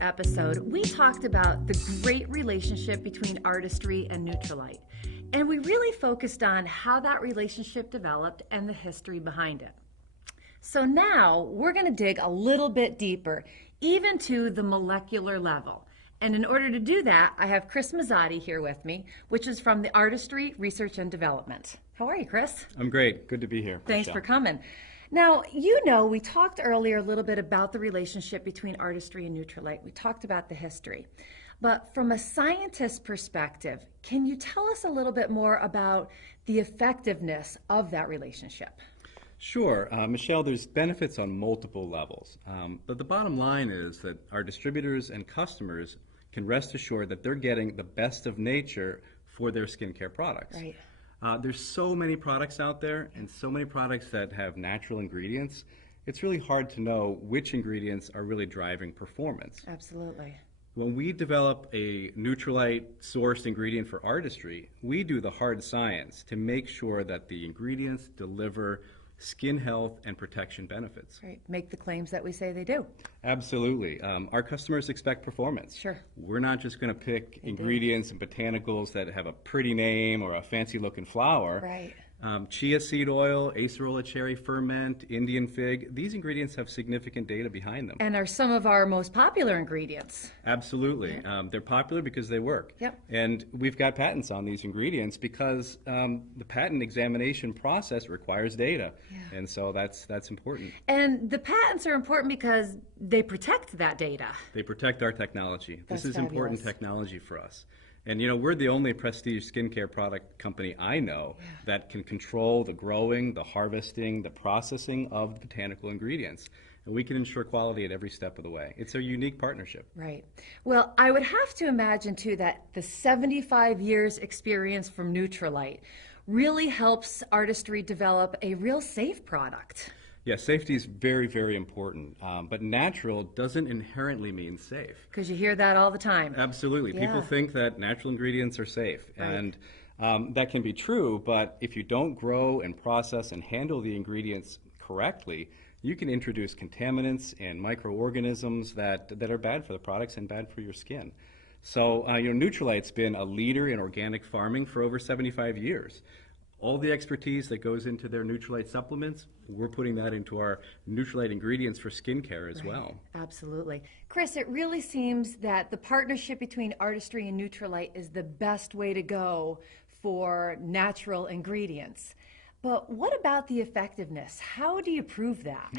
episode, we talked about the great relationship between Artistry and Nutrilite. And we really focused on how that relationship developed and the history behind it. So now we're going to dig a little bit deeper, even to the molecular level. And in order to do that, I have Chris Mazzotti here with me, which is from the Artistry Research and Development. How are you, Chris? I'm great. Good to be here. Thanks Michelle. for coming. Now, you know, we talked earlier a little bit about the relationship between Artistry and Nutrilite. We talked about the history. But from a scientist perspective, can you tell us a little bit more about the effectiveness of that relationship? Sure. Michelle, there's benefits on multiple levels. But the bottom line is that our distributors and customers can rest assured that they're getting the best of nature for their skincare products. Right. There's so many products out there and so many products that have natural ingredients. It's really hard to know which ingredients are really driving performance. Absolutely. When we develop a Nutrilite sourced ingredient for Artistry, we do the hard science to make sure that the ingredients deliver skin health and protection benefits. Right. Make the claims that we say they do. Absolutely. Our customers expect performance. Sure. We're not just going to pick ingredients and botanicals that have a pretty name or a fancy looking flower. Right. Chia seed oil, acerola cherry ferment, Indian fig, these ingredients have significant data behind them. And are some of our most popular ingredients. Absolutely. They're popular because they work. Yep. And we've got patents on these ingredients because the patent examination process requires data. Yeah. And so that's important. And the patents are important because they protect that data. They protect our technology. That's This is important fabulous. technology for us. And you know, we're the only prestige skincare product company I know that can control the growing, the harvesting, the processing of the botanical ingredients. And we can ensure quality at every step of the way. It's a unique partnership. Right. Well, I would have to imagine, too, that the 75 years experience from Nutrilite really helps Artistry develop a real safe product. Yeah, safety is very, very important. But natural doesn't inherently mean safe. Because you hear that all the time. Absolutely. Yeah. People think that natural ingredients are safe. Right. And that can be true, but if you don't grow and process and handle the ingredients correctly, you can introduce contaminants and microorganisms that are bad for the products and bad for your skin. So, Nutrilite's been a leader in organic farming for over 75 years. All the expertise that goes into their Nutrilite supplements, we're putting that into our Nutrilite ingredients for skincare as well. Absolutely. Chris, it really seems that the partnership between Artistry and Nutrilite is the best way to go for natural ingredients. But what about the effectiveness? How do you prove that?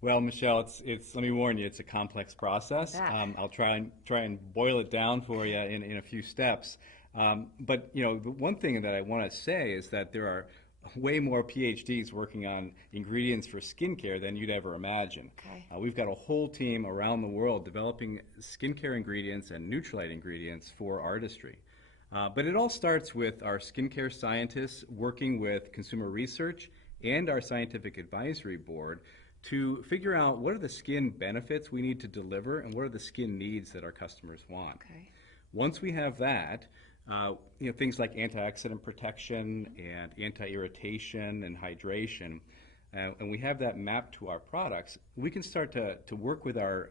Well, Michelle, it's let me warn you, it's a complex process. I'll try and boil it down for you in a few steps. But the one thing that I want to say is that there are way more PhDs working on ingredients for skincare than you'd ever imagine. Okay. We've got a whole team around the world developing skincare ingredients and Nutrilite ingredients for Artistry. But it all starts with our skincare scientists working with consumer research and our scientific advisory board to figure out what are the skin benefits we need to deliver and what are the skin needs that our customers want. Okay. Once we have that, things like antioxidant protection and anti-irritation and hydration, and we have that mapped to our products, we can start to work with our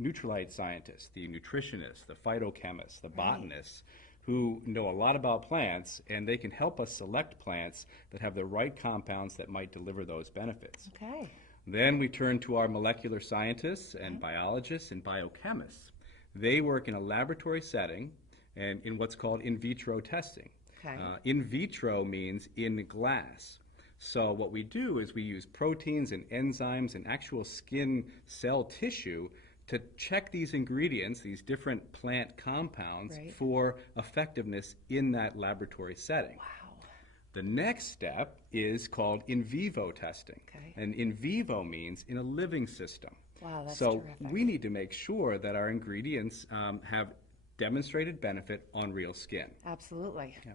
Nutrilite scientists, the nutritionists, the phytochemists, the botanists, who know a lot about plants, and they can help us select plants that have the right compounds that might deliver those benefits. Okay. Then we turn to our molecular scientists and biologists and biochemists. They work in a laboratory setting and in what's called in vitro testing. Okay. In vitro means in glass. So what we do is we use proteins and enzymes and actual skin cell tissue to check these ingredients, these different plant compounds, for effectiveness in that laboratory setting. Wow. The next step is called in vivo testing. Okay. And in vivo means in a living system. Wow, that's so terrific. we need to make sure that our ingredients have demonstrated benefit on real skin. Absolutely. Yeah.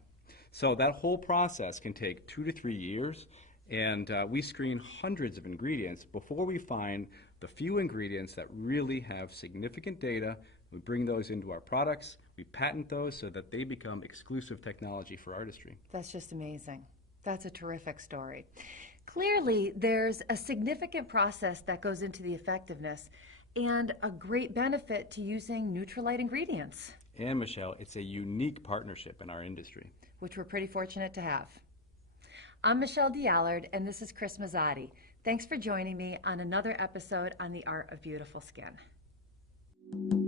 So that whole process can take 2 to 3 years, and we screen hundreds of ingredients before we find the few ingredients that really have significant data. We bring those into our products, we patent those so that they become exclusive technology for Artistry. That's just amazing. That's a terrific story. Clearly, there's a significant process that goes into the effectiveness. and a great benefit to using Nutrilite ingredients, And Michelle, it's a unique partnership in our industry. which we're pretty fortunate to have. I'm Michelle D'Allard, and this is Chris Mazzotti. Thanks for joining me on another episode on the Art of Beautiful Skin.